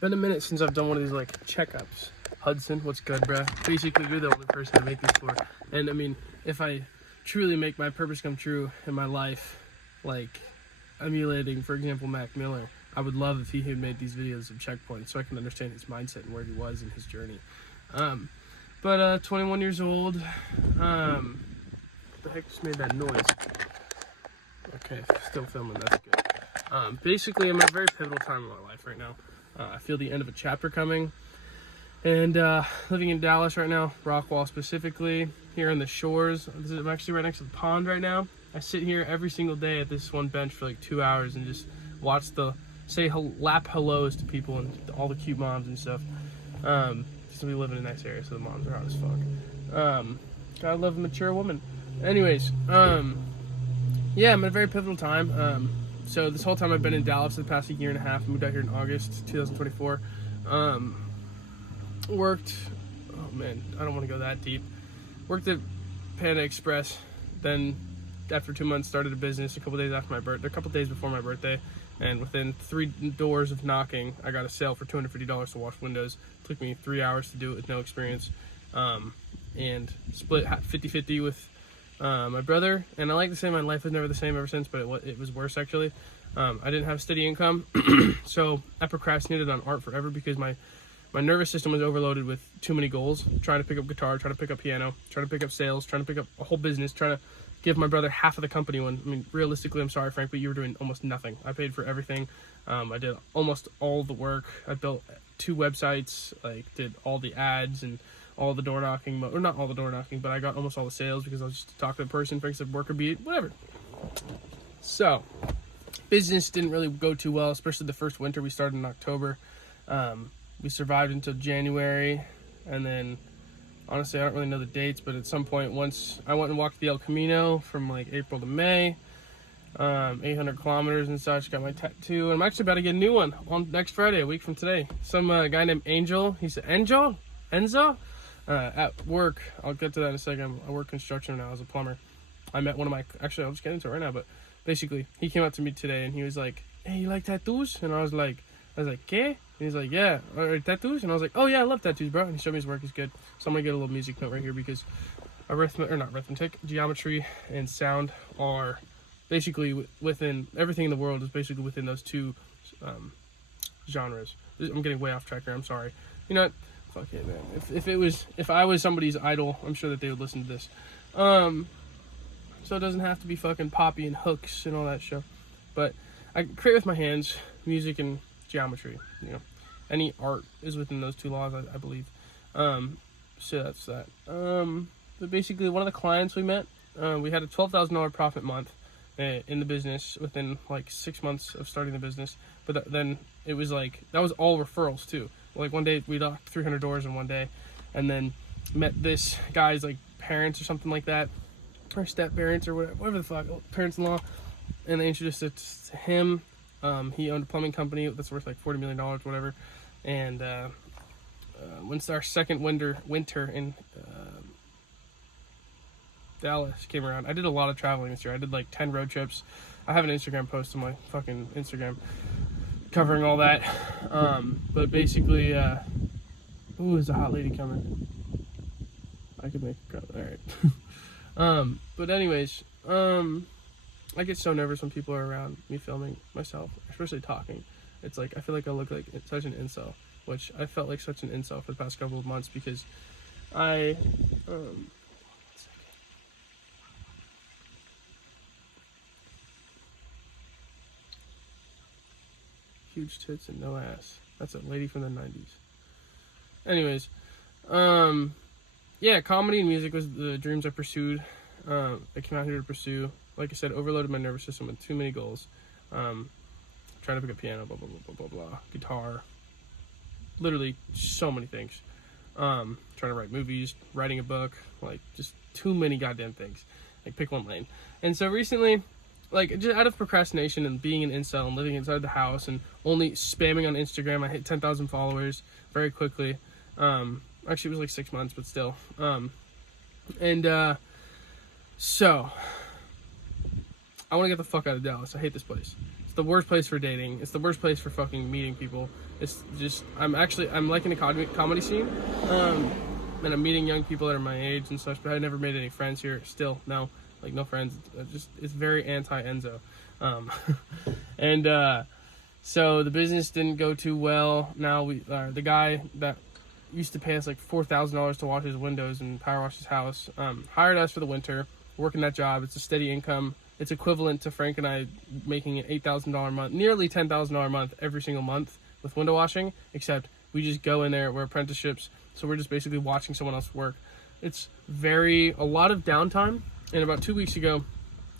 Been a minute since I've done one of these like checkups. Hudson, what's good, bruh? Basically, you're the only person to make these for. And I mean, if I truly make my purpose come true in my life, like emulating, for example, Mac Miller, I would love if he had made these videos of checkpoints so I can understand his mindset and where he was in his journey. 21 years old. What the heck just made that noise? Okay, still filming, that's good. Basically, I'm at a very pivotal time in my life right now. I feel the end of a chapter coming. And living in Dallas right now, Rockwall specifically, here on the shores. I'm actually right next to the pond right now. I sit here every single day at this one bench for like 2 hours and just watch lap hellos to people and all the cute moms and stuff. Just we live in a nice area, so the moms are hot as fuck. Gotta love a mature woman. Anyways, yeah, I'm at a very pivotal time. So this whole time I've been in Dallas for the past year and a half. I moved out here in August 2024. Worked, oh man, I don't want to go that deep. Worked at Panda Express. Then after 2 months started a business a couple days before my birthday. And within 3 doors of knocking, I got a sale for $250 to wash windows. It took me 3 hours to do it with no experience. And split 50-50 with my brother. And I like to say my life was never the same ever since, but it was worse actually. I didn't have steady income. So I procrastinated on art forever because my nervous system was overloaded with too many goals. Trying to pick up guitar, trying to pick up piano, trying to pick up sales, trying to pick up a whole business, trying to give my brother half of the company when, I mean, realistically, I'm sorry, Frank, but you were doing almost nothing. I paid for everything. I did almost all the work. I built 2 websites, like did all the ads and all the door knocking, or not all the door knocking, but I got almost all the sales because I was just talking to the person. Frank said work or beat, whatever. So business didn't really go too well, especially the first winter. We started in October. We survived until January, and then honestly I don't really know the dates, but at some point, once I went and walked the El Camino from like April to May, 800 kilometers and such, got my tattoo, and I'm actually about to get a new one on next Friday, a week from today. Some guy named Angel, he said Enzo at work, I'll get to that in a second. I work construction now as a plumber. I met one of my, actually I'll just get into it right now, but basically he came up to me today and he was like, hey, you like tattoos? And I was like, ¿qué? And he's like, yeah, tattoos? And I was like, oh yeah, I love tattoos, bro. And he showed me his work, he's good. So I'm gonna get a little music note right here because arithmetic, geometry, and sound are basically within, everything in the world is basically within those 2 genres. I'm getting way off track here, I'm sorry. You know what? Fuck it, man. If I was somebody's idol, I'm sure that they would listen to this. So it doesn't have to be fucking poppy and hooks and all that shit. But I create with my hands, music and geometry, you know. Any art is within those 2 laws, I believe. So that's that. But basically, one of the clients we met, we had a $12,000 profit month in the business within like 6 months of starting the business. But then it was like, that was all referrals too. Like one day we knocked 300 doors in one day, and then met this guy's like parents or something like that, or step parents or whatever the fuck, parents-in-law, and they introduced it to him. He owned a plumbing company that's worth like $40 million, whatever. And once our second winter in Dallas came around, I did a lot of traveling this year. I did like 10 road trips. I have an Instagram post on my fucking Instagram covering all that. But basically, ooh, there's a hot lady coming. I could make her go. All right. But anyways, I get so nervous when people are around me filming myself, especially talking. It's like, I feel like I look like such an incel, which I felt like such an incel for the past couple of months because I, huge tits and no ass. That's a lady from the 90s. Anyways, yeah, comedy and music was the dreams I pursued. I came out here to pursue. Like I said, overloaded my nervous system with too many goals. Trying to pick up piano, blah, blah, blah, blah, blah, blah, guitar. Literally so many things. Trying to write movies, writing a book, like just too many goddamn things. Like pick one lane. And so recently, like just out of procrastination and being an incel and living inside the house and only spamming on Instagram, I hit 10,000 followers very quickly. Actually it was like 6 months, but still. So I want to get the fuck out of Dallas. I hate this place. It's the worst place for dating. It's the worst place for fucking meeting people. It's just, I'm liking the comedy scene, and I'm meeting young people that are my age and such, but I never made any friends here. Still, no, like no friends. It's very anti-Enzo. So the business didn't go too well. Now the guy that used to pay us like $4,000 to wash his windows and power wash his house, hired us for the winter, working that job. It's a steady income. It's equivalent to Frank and I making an $8,000 a month, nearly $10,000 a month every single month with window washing, except we just go in there, we're apprenticeships, so we're just basically watching someone else work. It's a lot of downtime, and about 2 weeks ago,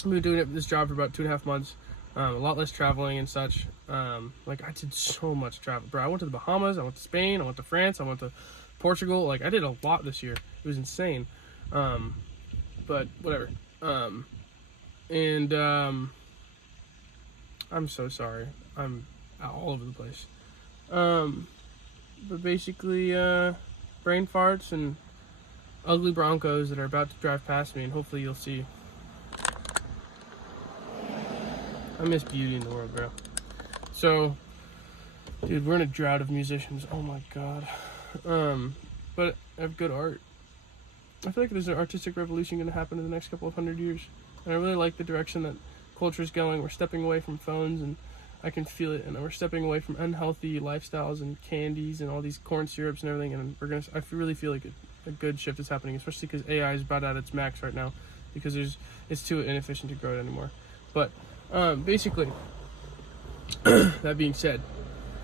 we've been doing this job for about 2.5 months, a lot less traveling and such. Like, I did so much travel, bro. I went to the Bahamas, I went to Spain, I went to France, I went to Portugal. Like, I did a lot this year. It was insane. But whatever. I'm so sorry. I'm all over the place. But basically, brain farts and ugly Broncos that are about to drive past me, and hopefully you'll see. I miss beauty in the world, bro. So, dude, we're in a drought of musicians. Oh my god. But I have good art. I feel like there's an artistic revolution going to happen in the next couple of 100 years. And I really like the direction that culture is going. We're stepping away from phones, and I can feel it. And we're stepping away from unhealthy lifestyles and candies and all these corn syrups and everything. And I really feel like a good shift is happening, especially because AI is about at its max right now, because it's too inefficient to grow it anymore. But basically, that being said,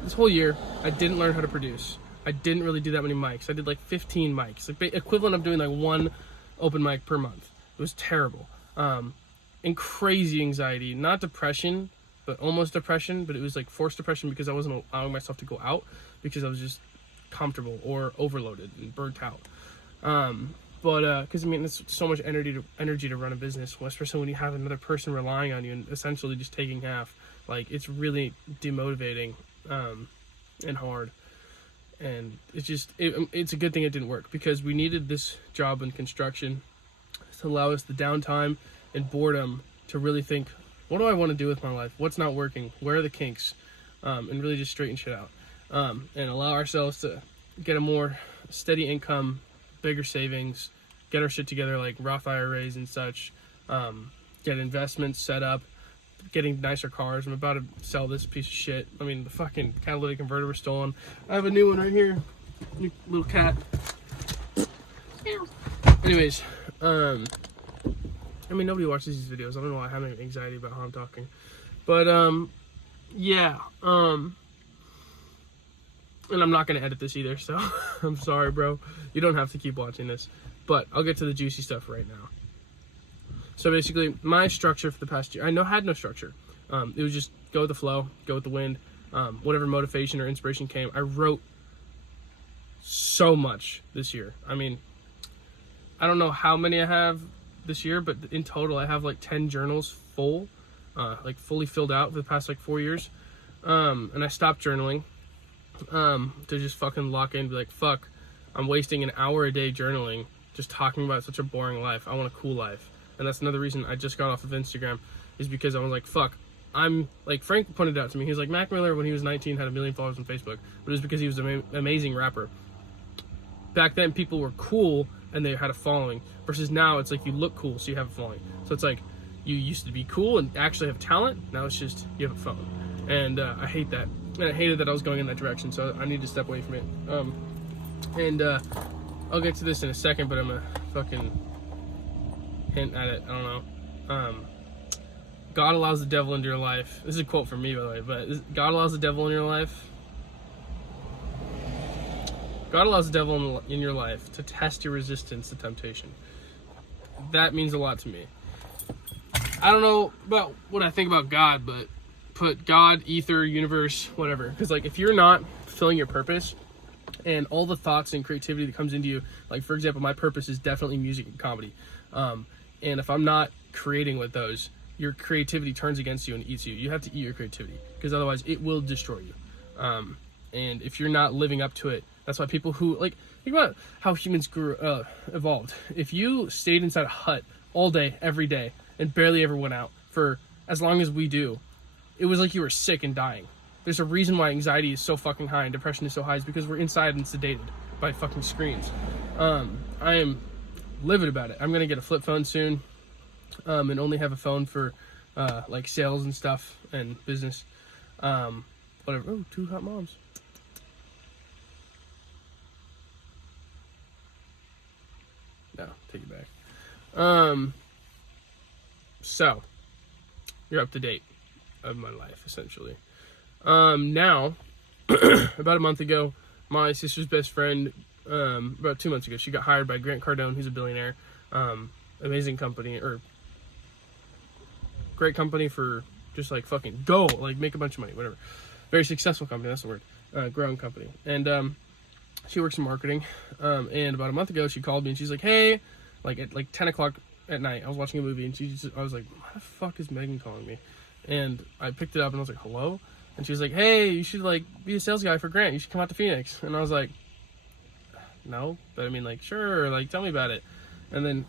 this whole year I didn't learn how to produce. I didn't really do that many mics. I did like 15 mics, like equivalent of doing like one open mic per month. It was terrible. And crazy anxiety, not depression, but almost depression, but it was like forced depression because I wasn't allowing myself to go out because I was just comfortable or overloaded and burnt out. Because I mean, it's so much energy to run a business, especially when you have another person relying on you and essentially just taking half. Like, it's really demotivating, and hard. And it's a good thing it didn't work, because we needed this job in construction to allow us the downtime and boredom to really think, what do I want to do with my life? What's not working? Where are the kinks? And really just straighten shit out. And allow ourselves to get a more steady income, bigger savings, get our shit together like Roth IRAs and such, get investments set up, getting nicer cars. I'm about to sell this piece of shit. I mean, the fucking catalytic converter was stolen. I have a new one right here. New little cat. Anyways, I mean, nobody watches these videos. I don't know why I have any anxiety about how I'm talking. But, yeah. And I'm not going to edit this either, so I'm sorry, bro. You don't have to keep watching this. But I'll get to the juicy stuff right now. So basically, my structure for the past year, I had no structure. It was just go with the flow, go with the wind. Whatever motivation or inspiration came. I wrote so much this year. I mean, I don't know how many I have this year, but in total, I have like 10 journals full, like fully filled out for the past like 4 years. And I stopped journaling to just fucking lock in and be like, fuck, I'm wasting an hour a day journaling, just talking about such a boring life. I want a cool life. And that's another reason I just got off of Instagram, is because I was like, fuck, I'm like, Frank pointed out to me, he was like, Mac Miller, when he was 19, had 1 million followers on Facebook, but it was because he was an amazing rapper. Back then, people were cool and they had a following, versus now it's like you look cool, so you have a following. So it's like, you used to be cool and actually have talent, now it's just, you have a phone. And I hate that. And I hated that I was going in that direction, so I need to step away from it. I'll get to this in a second, but I'm gonna fucking hint at it. I don't know. God allows the devil into your life. This is a quote from me, by the way, but God allows the devil in your life. God allows the devil in your life to test your resistance to temptation. That means a lot to me. I don't know about what I think about God, but put God, ether, universe, whatever. Because like, if you're not fulfilling your purpose, and all the thoughts and creativity that comes into you, like for example, my purpose is definitely music and comedy. And if I'm not creating with those, your creativity turns against you and eats you. You have to eat your creativity, because otherwise it will destroy you. And if you're not living up to it, that's why people who, like, think about how humans evolved. If you stayed inside a hut all day, every day, and barely ever went out for as long as we do, it was like you were sick and dying. There's a reason why anxiety is so fucking high and depression is so high, is because we're inside and sedated by fucking screens. I am livid about it. I'm gonna get a flip phone soon, and only have a phone for like sales and stuff and business. Whatever. Oh, 2 hot moms. No, take it back. So you're up to date of my life, essentially. Now, about a month ago, my sister's best friend, about 2 months ago, she got hired by Grant Cardone. He's a billionaire. Amazing company, or great company for just like fucking go, like make a bunch of money, whatever. Very successful company, that's the word. Growing company. And she works in marketing. And about a month ago, she called me and she's like, hey, like at like 10 o'clock at night, I was watching a movie and I was like, why the fuck is Megan calling me? And I picked it up and I was like, hello? And she was like, hey, you should like be a sales guy for Grant. You should come out to Phoenix. And I was like, no, but I mean, like, sure, like, tell me about it. And then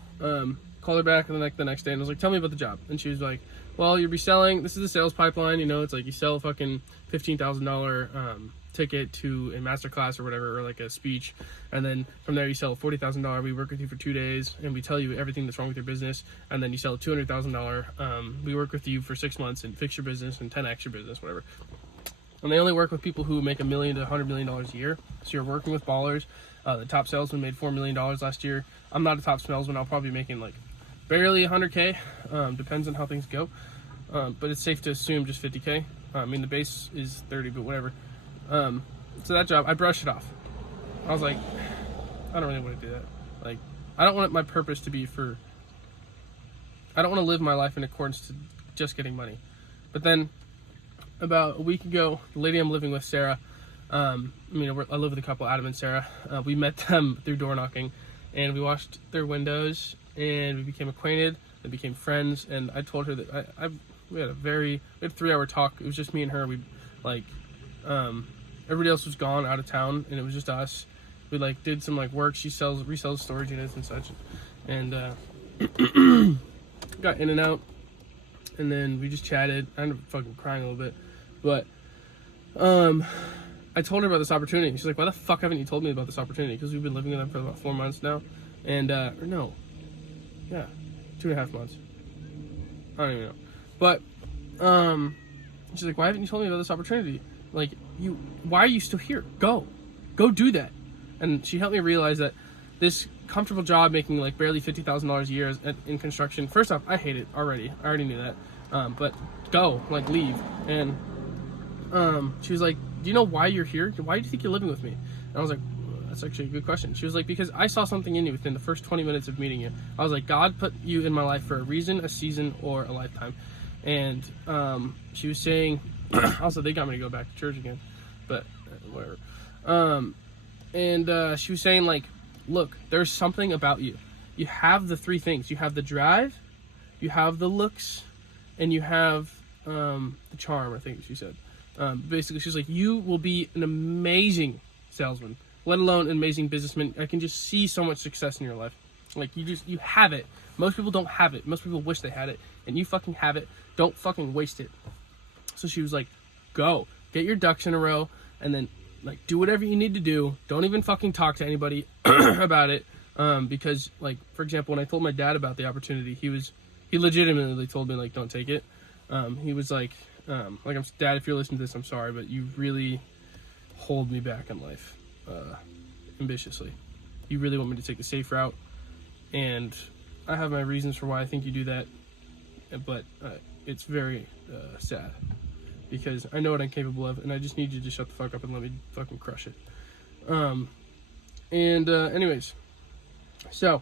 called her back the next day and I was like, tell me about the job. And she was like, well, you'll be selling, this is the sales pipeline, you know, it's like you sell a fucking $15,000 ticket to a masterclass or whatever, or like a speech, and then from there you sell a $40,000. We work with you for 2 days and we tell you everything that's wrong with your business, and then you sell a $200,000. We work with you for 6 months and fix your business and 10x your business, whatever. And they only work with people who make $1 million to $100 million a year. So you're working with ballers. The top salesman made $4 million last year. I'm not a top salesman. I'll probably be making like barely 100K. Depends on how things go. But it's safe to assume just 50K. I mean, the base is 30, but whatever. So that job, I brushed it off. I was like, I don't really want to do that. Like, I don't want my purpose to be for, I don't want to live my life in accordance to just getting money. But then about a week ago, the lady I'm living with, Sarah, I live with a couple, Adam and Sarah. We met them through door knocking, and we watched their windows, and we became acquainted, and became friends. And I told her that we had a 3-hour talk. It was just me and her. We like, everybody else was gone out of town, and it was just us. We like did some like work. She resells storage units and such, and got in and out, and then we just chatted. I ended up fucking crying a little bit, but I told her about this opportunity. She's like, why the fuck haven't you told me about this opportunity? Because we've been living with them for about 4 months now, and 2.5 months. I don't even know, but she's like, why haven't you told me about this opportunity? Like, why are you still here? Go do that. And she helped me realize that this comfortable job making like barely $50,000 a year in construction, first off, I hate it already. I already knew that. But go, like, leave. And she was like, do you know why you're here? Why do you think you're living with me? And I was like, that's actually a good question. She was like, because I saw something in you within the first 20 minutes of meeting you. I was like, God put you in my life for a reason, a season, or a lifetime. And she was saying, also, they got me to go back to church again, but whatever. And she was saying, like, look, there's something about you. You have the 3 things. You have the drive, you have the looks, and you have the charm, I think she said. Basically, she's like, you will be an amazing salesman, let alone an amazing businessman. I can just see so much success in your life. Like, you have it. Most people don't have it. Most people wish they had it, and you fucking have it. Don't fucking waste it. So she was like, go, get your ducks in a row, and then, like, do whatever you need to do. Don't even fucking talk to anybody about it. Because, like, for example, when I told my dad about the opportunity, he legitimately told me, like, don't take it. He was like, Dad, if you're listening to this, I'm sorry, but you really hold me back in life, ambitiously. You really want me to take the safe route, and I have my reasons for why I think you do that, but it's very sad, because I know what I'm capable of, and I just need you to shut the fuck up and let me fucking crush it. Anyways, so,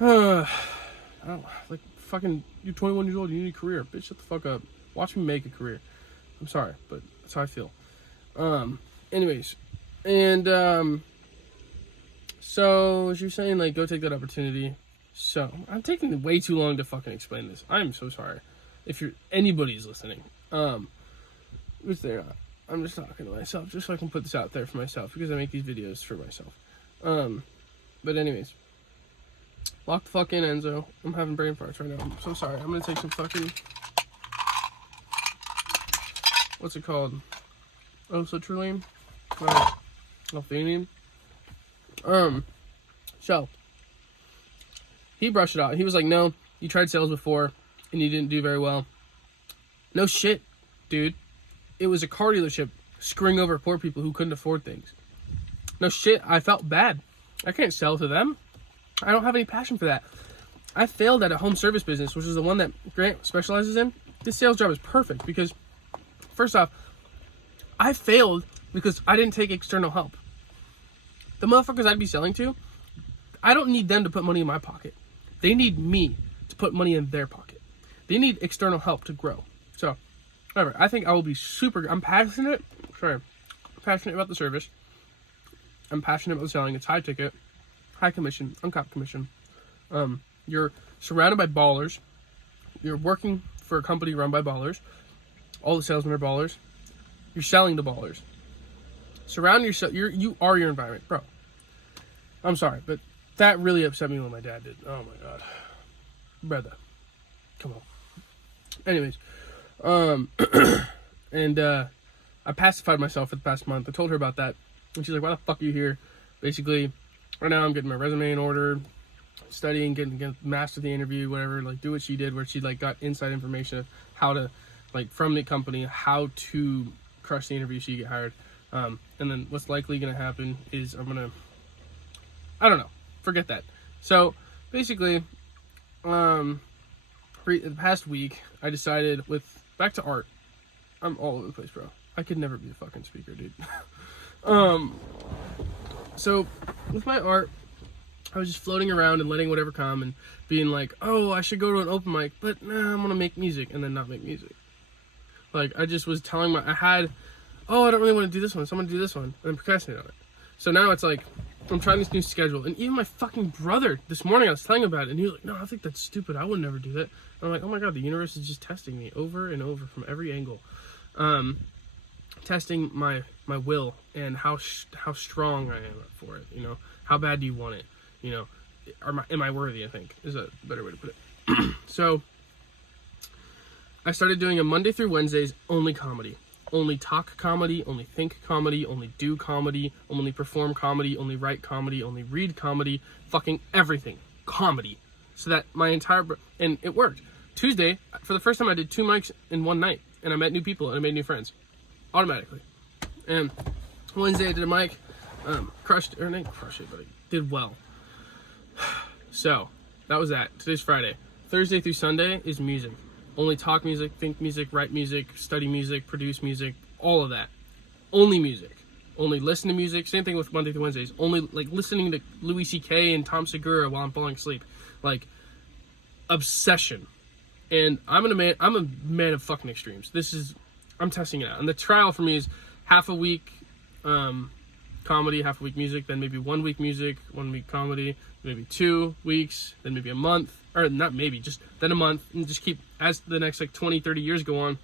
I don't, like, fucking, you're 21 years old, you need a career. Bitch, shut the fuck up. Watch me make a career. I'm sorry, but that's how I feel. Anyways, and, so, she was saying, like, go take that opportunity. So, I'm taking way too long to fucking explain this. I'm so sorry. If anybody's listening. It's there. I'm just talking to myself, just so I can put this out there for myself, because I make these videos for myself. But anyways. Lock the fuck in, Enzo. I'm having brain farts right now. I'm so sorry. I'm gonna take some fucking... what's it called? Osertraline? L-theanine. So he brushed it out. He was like, no, you tried sales before and you didn't do very well. No shit, dude. It was a car dealership screwing over poor people who couldn't afford things. No shit, I felt bad. I can't sell to them. I don't have any passion for that. I failed at a home service business, which is the one that Grant specializes in. This sales job is perfect because, first off, I failed because I didn't take external help. The motherfuckers I'd be selling to, I don't need them to put money in my pocket. They need me to put money in their pocket. They need external help to grow. So, whatever. I think I will be I'm passionate about the service. I'm passionate about selling. It's high ticket, high commission, uncapped commission. You're surrounded by ballers. You're working for a company run by ballers. All the salesmen are ballers. You're selling to ballers. Surround yourself. You are your environment, bro. I'm sorry, but that really upset me when my dad did. Oh my god, brother, come on. Anyways, and I pacified myself for the past month. I told her about that, and she's like, "Why the fuck are you here?" Basically, right now I'm getting my resume in order, studying, getting master the interview, whatever. Like, do what she did, where she like got inside information of how to, like, from the company, how to crush the interview so you get hired. And then what's likely going to happen is I don't know, forget that. So basically, the past week, I decided back to art. I'm all over the place, bro. I could never be a fucking speaker, dude. So with my art, I was just floating around and letting whatever come and being like, oh, I should go to an open mic, but nah, I'm going to make music and then not make music. Like, I just was telling I don't really want to do this one, so I'm going to do this one, and then procrastinate on it. So now it's like, I'm trying this new schedule, and even my fucking brother, this morning I was telling him about it, and he was like, no, I think that's stupid, I would never do that. And I'm like, oh my god, the universe is just testing me over and over from every angle. Testing my will and how strong I am for it, you know? How bad do you want it? You know, am I worthy, I think, is a better way to put it. So, I started doing a Monday through Wednesdays only comedy. Only talk comedy, only think comedy, only do comedy, only perform comedy, only write comedy, only read comedy, fucking everything. Comedy. So that my and it worked. Tuesday, for the first time I did 2 mics in one night, and I met new people and I made new friends. Automatically. And Wednesday I did a mic, crushed it, but I did well. So, that was that. Today's Friday. Thursday through Sunday is music. Only talk music, think music, write music, study music, produce music, all of that. Only music. Only listen to music. Same thing with Monday through Wednesdays. Only like listening to Louis C.K. and Tom Segura while I'm falling asleep. Like, obsession. And I'm a man of fucking extremes. I'm testing it out. And the trial for me is half a week comedy, half a week music, then maybe 1 week music, 1 week comedy, maybe 2 weeks, then maybe a month. Or not maybe, just then a month, and just keep, as the next like 20, 30 years go on,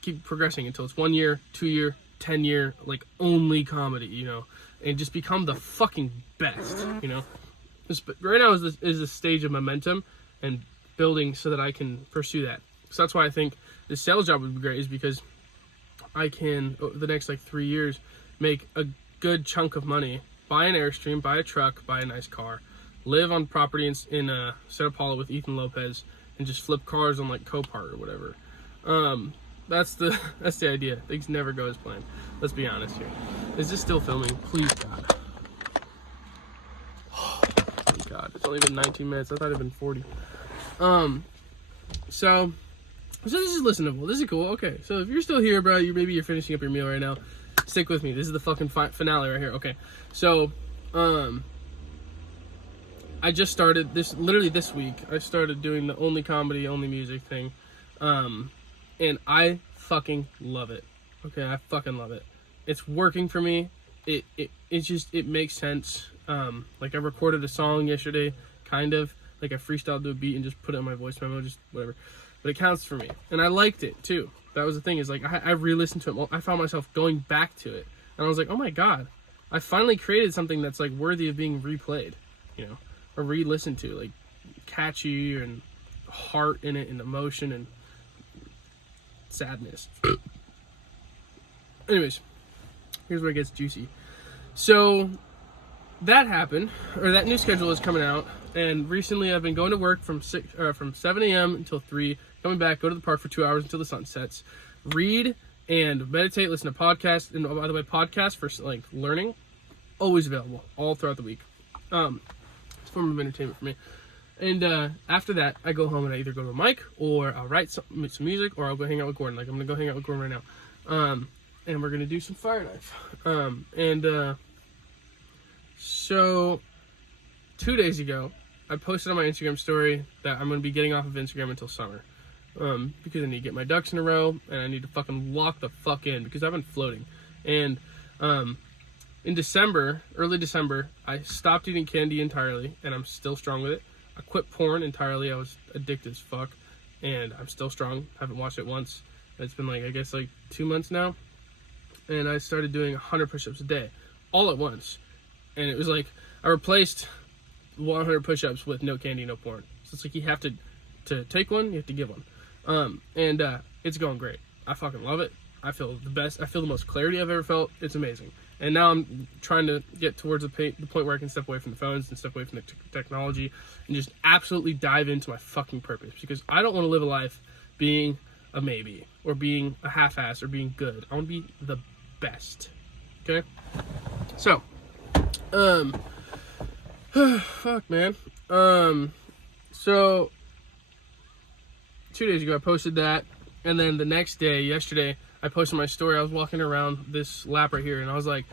keep progressing until it's 1 year, 2 year, 10 year, like only comedy, you know, and just become the fucking best, you know. Right now is the stage of momentum and building so that I can pursue that. So that's why I think this sales job would be great, is because I can, over the next like 3 years, make a good chunk of money, buy an Airstream, buy a truck, buy a nice car, live on property in Sao Paulo with Ethan Lopez, and just flip cars on like Copart or whatever. That's the idea. Things never go as planned. Let's be honest here. Is this still filming? Please, God. Oh God, it's only been 19 minutes. I thought it'd been 40. So this is listenable. This is cool. Okay, so if you're still here, bro, maybe you're finishing up your meal right now. Stick with me. This is the fucking finale right here. Okay, so I just started literally this week. I started doing the only comedy, only music thing. And I fucking love it. Okay, I fucking love it. It's working for me. It makes sense. Like I recorded a song yesterday, kind of. Like I freestyled to a beat and just put it on my voice memo, just whatever. But it counts for me. And I liked it too. That was the thing, is like I re-listened to it. I found myself going back to it. And I was like, oh my God, I finally created something that's like worthy of being replayed, you know? Or re-listen to, like catchy and heart in it and emotion, and sadness. Anyways, here's where it gets juicy. So that happened, or that new schedule is coming out, and recently I've been going to work from 7 a.m. until 3, coming back, go to the park for 2 hours until the sun sets, read and meditate, listen to podcasts, and by the way, podcasts for like learning, always available all throughout the week. It's a form of entertainment for me. And after that, I go home and I either go to a mic, or I'll write some music, or I'll go hang out with Gordon. Like, I'm going to go hang out with Gordon right now. And we're going to do some fire knife. So 2 days ago, I posted on my Instagram story that I'm going to be getting off of Instagram until summer. Because I need to get my ducks in a row, and I need to fucking lock the fuck in, because I've been floating. And in December, early December, I stopped eating candy entirely, and I'm still strong with it. I quit porn entirely. I was addicted as fuck, and I'm still strong. Haven't watched it once. It's been like, I guess, like 2 months now. And I started doing 100 push-ups a day, all at once. And it was like, I replaced 100 push-ups with no candy, no porn. So it's like, you have to take one, you have to give one. It's going great. I fucking love it. I feel the best. I feel the most clarity I've ever felt. It's amazing. And now I'm trying to get towards the point where I can step away from the phones and step away from the technology and just absolutely dive into my fucking purpose. Because I don't want to live a life being a maybe, or being a half-ass, or being good. I want to be the best. Okay? So, fuck, man. So 2 days ago I posted that, and then the next day, yesterday, I posted my story. I was walking around this lap right here, and I was like,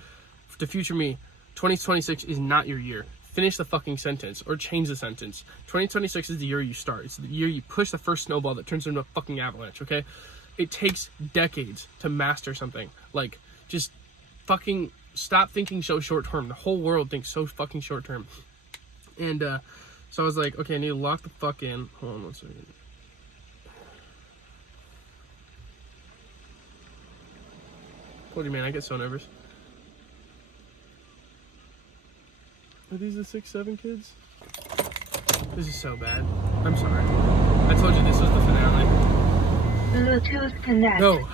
to future me, 2026 is not your year. Finish the fucking sentence, or change the sentence. 2026 is the year you start. It's the year you push the first snowball that turns into a fucking avalanche, okay? It takes decades to master something. Like, just fucking stop thinking so short term. The whole world thinks so fucking short term. And so I was like, okay, I need to lock the fuck in. Hold on one second. Told you, man, I get so nervous. Are these the 6-7 kids? This is so bad. I'm sorry. I told you this was the finale. Bluetooth connect. No.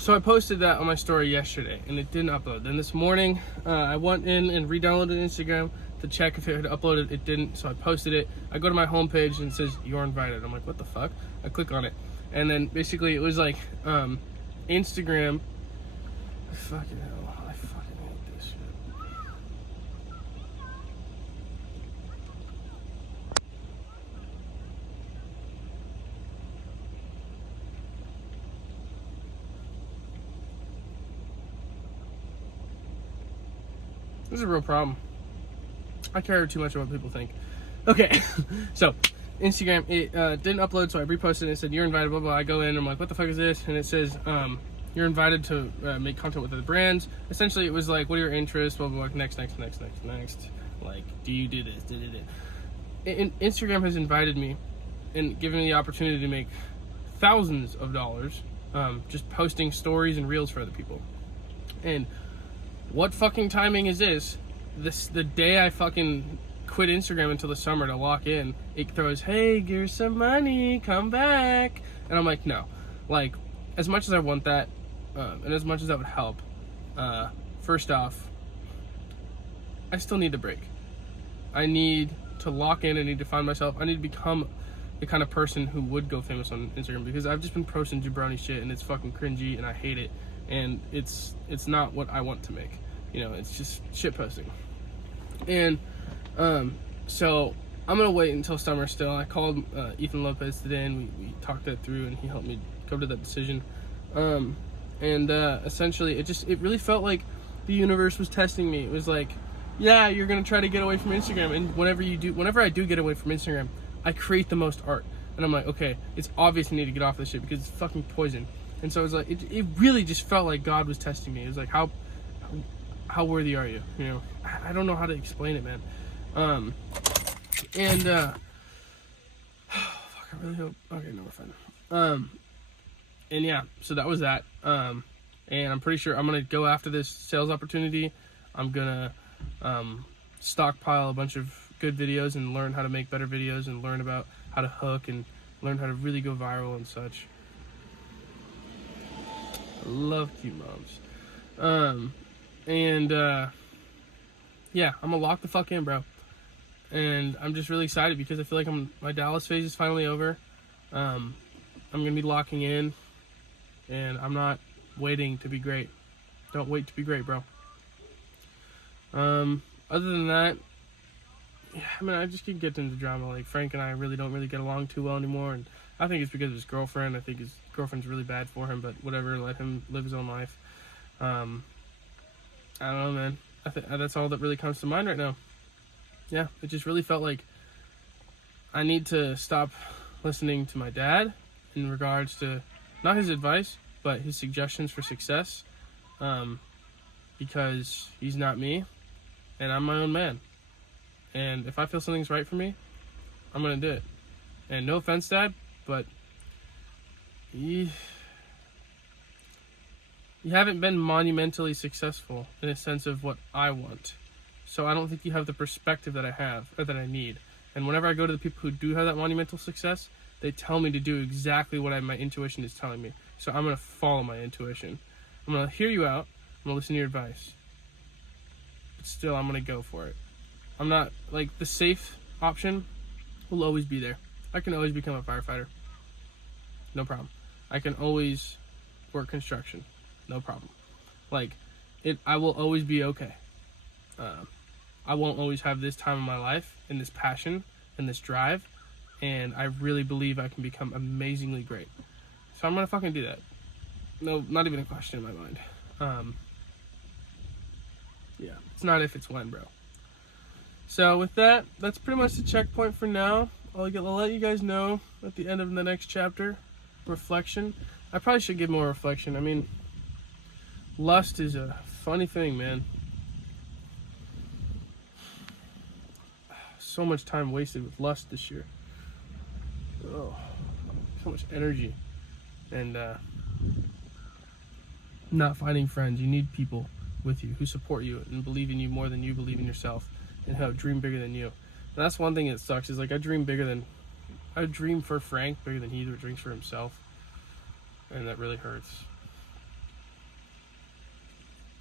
So I posted that on my story yesterday, and it didn't upload. Then this morning, I went in and re-downloaded Instagram to check if it had uploaded. It didn't, so I posted it. I go to my homepage and it says, "You're invited." I'm like, what the fuck? I click on it, and then basically it was like, Instagram. Fucking hell, I fucking hate this shit. This is a real problem. I care too much about what people think. Okay, so Instagram, it didn't upload, so I reposted it and it said, "You're invited," blah, blah. I go in and I'm like, what the fuck is this? And it says, you're invited to make content with other brands. Essentially, it was like, what are your interests, blah, blah, blah, next. Like, do you do this? And Instagram has invited me and given me the opportunity to make thousands of dollars just posting stories and reels for other people. And what fucking timing is this? The day I fucking quit Instagram until the summer to lock in, it throws, "Hey, here's some money, come back." And I'm like, no. Like, as much as I want that, and as much as that would help, first off, I still need the break. I need to lock in. I need to find myself. I need to become the kind of person who would go famous on Instagram, because I've just been posting jabroni shit and it's fucking cringy and I hate it, and it's not what I want to make. You know, it's just shit posting. And so I'm gonna wait until summer still. I called Ethan Lopez today and we talked that through, and he helped me come to that decision. Essentially it really felt like the universe was testing me. It was like, yeah, you're gonna try to get away from Instagram, and whenever I do get away from Instagram, I create the most art. And I'm like, okay, it's obvious I need to get off this shit because it's fucking poison. And so it was like, it really just felt like God was testing me. It was like, how worthy are you? You know, I don't know how to explain it, man. Fuck, I really hope. Okay, no, we're fine. And yeah, so that was that. And I'm pretty sure I'm gonna go after this sales opportunity. I'm gonna stockpile a bunch of good videos and learn how to make better videos and learn about how to hook and learn how to really go viral and such. I love cute moms. Yeah, I'm gonna lock the fuck in, bro. And I'm just really excited because I feel like my Dallas phase is finally over. I'm gonna be locking in, and I'm not waiting to be great. Don't wait to be great, bro. Other than that, yeah, I mean, I just keep getting into drama. Like, Frank and I don't really get along too well anymore, and I think it's because of his girlfriend. I think his girlfriend's really bad for him, but whatever, let him live his own life. I don't know, man. I think that's all that really comes to mind right now. Yeah, it just really felt like I need to stop listening to my dad in regards to not his advice, but his suggestions for success, because he's not me, and I'm my own man. And if I feel something's right for me, I'm gonna do it. And no offense, Dad, but you haven't been monumentally successful in a sense of what I want. So I don't think you have the perspective that I have, or that I need. And whenever I go to the people who do have that monumental success, they tell me to do exactly what my intuition is telling me. So I'm going to follow my intuition. I'm going to hear you out. I'm going to listen to your advice. But still, I'm going to go for it. I'm not, like, the safe option will always be there. I can always become a firefighter. No problem. I can always work construction. No problem. Like, I will always be okay. I won't always have this time in my life and this passion and this drive, and I really believe I can become amazingly great. So I'm gonna fucking do that. No, not even a question in my mind. Yeah, it's not if, it's when, bro. So with that, that's pretty much the checkpoint for now. I'll let you guys know at the end of the next chapter, reflection. I probably should give more reflection. I mean, lust is a funny thing, man. So much time wasted with lust this year. Oh, so much energy. And not finding friends. You need people with you who support you and believe in you more than you believe in yourself, and how dream bigger than you. And that's one thing that sucks, is like I dream for Frank bigger than he dreams for himself. And that really hurts.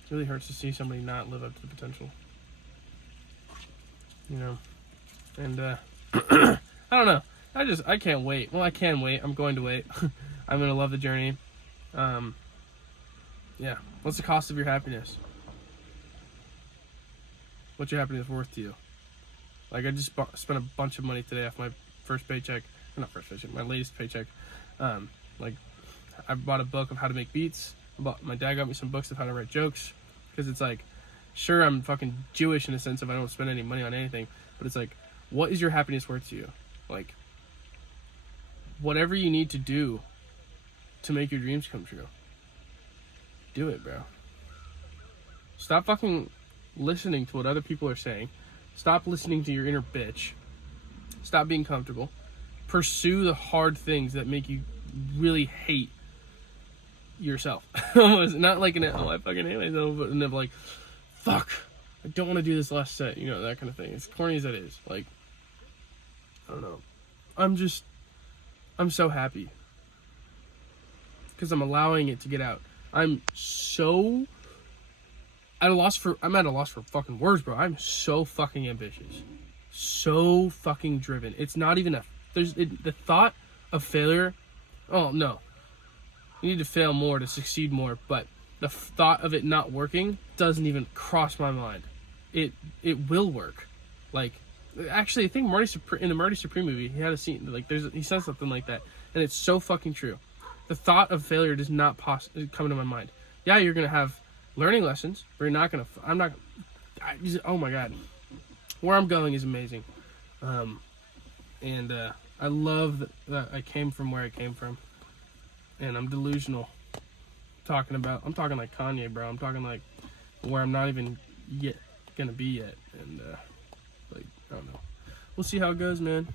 It really hurts to see somebody not live up to the potential. You know? And I don't know. I can't wait. Well, I can wait. I'm going to wait. I'm going to love the journey. Yeah. What's the cost of your happiness? What's your happiness worth to you? Like, I just spent a bunch of money today off my first paycheck. Not first paycheck, my latest paycheck. Like, I bought a book of how to make beats. My dad got me some books of how to write jokes. Because it's like, sure, I'm fucking Jewish in a sense of I don't spend any money on anything. But it's like, what is your happiness worth to you? Like, whatever you need to do to make your dreams come true, do it, bro. Stop fucking listening to what other people are saying. Stop listening to your inner bitch. Stop being comfortable. Pursue the hard things that make you really hate yourself. Almost not like I fucking hate myself, but in like, fuck, I don't want to do this last set, you know, that kind of thing. As corny as that is, like, I don't know. I'm so happy because I'm allowing it to get out. I'm at a loss for fucking words, bro. I'm so fucking ambitious, so fucking driven. It's not even the thought of failure. Oh no, you need to fail more to succeed more. But the thought of it not working doesn't even cross my mind. It will work. Like, actually, I think in the Marty Supreme movie, he had a scene like he says something like that, and it's so fucking true. The thought of failure does not come to my mind. Yeah, you're gonna have learning lessons, but you're not gonna. Oh my god, where I'm going is amazing, and I love that I came from where I came from, and I'm delusional. I'm talking like Kanye, bro. I'm talking like where I'm not even yet gonna be yet, and like, I don't know. We'll see how it goes, man.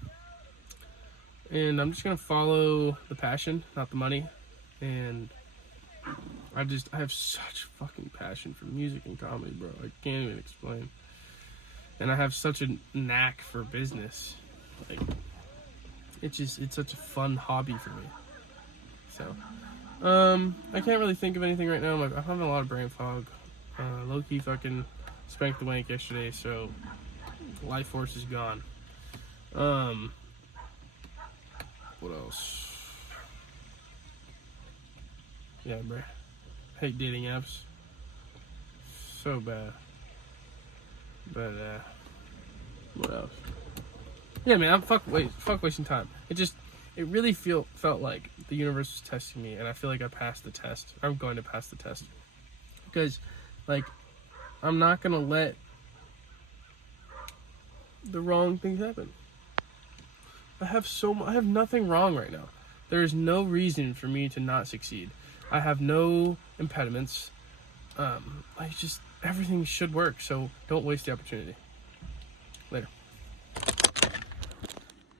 And I'm just gonna follow the passion, not the money. And I have such fucking passion for music and comedy, bro. I can't even explain. And I have such a knack for business. Like, it's such a fun hobby for me. So, I can't really think of anything right now. I'm having a lot of brain fog. Low-key fucking spanked the wank yesterday, so life force is gone. What else? Yeah, bruh. Hate dating apps. So bad. But, what else? Yeah, man, I'm fuck wasting time. It really felt like the universe was testing me, and I feel like I passed the test. I'm going to pass the test. Because, like, I'm not gonna let the wrong things happen. I have nothing wrong right now. There is no reason for me to not succeed. I have no impediments. Everything should work, so don't waste the opportunity. Later.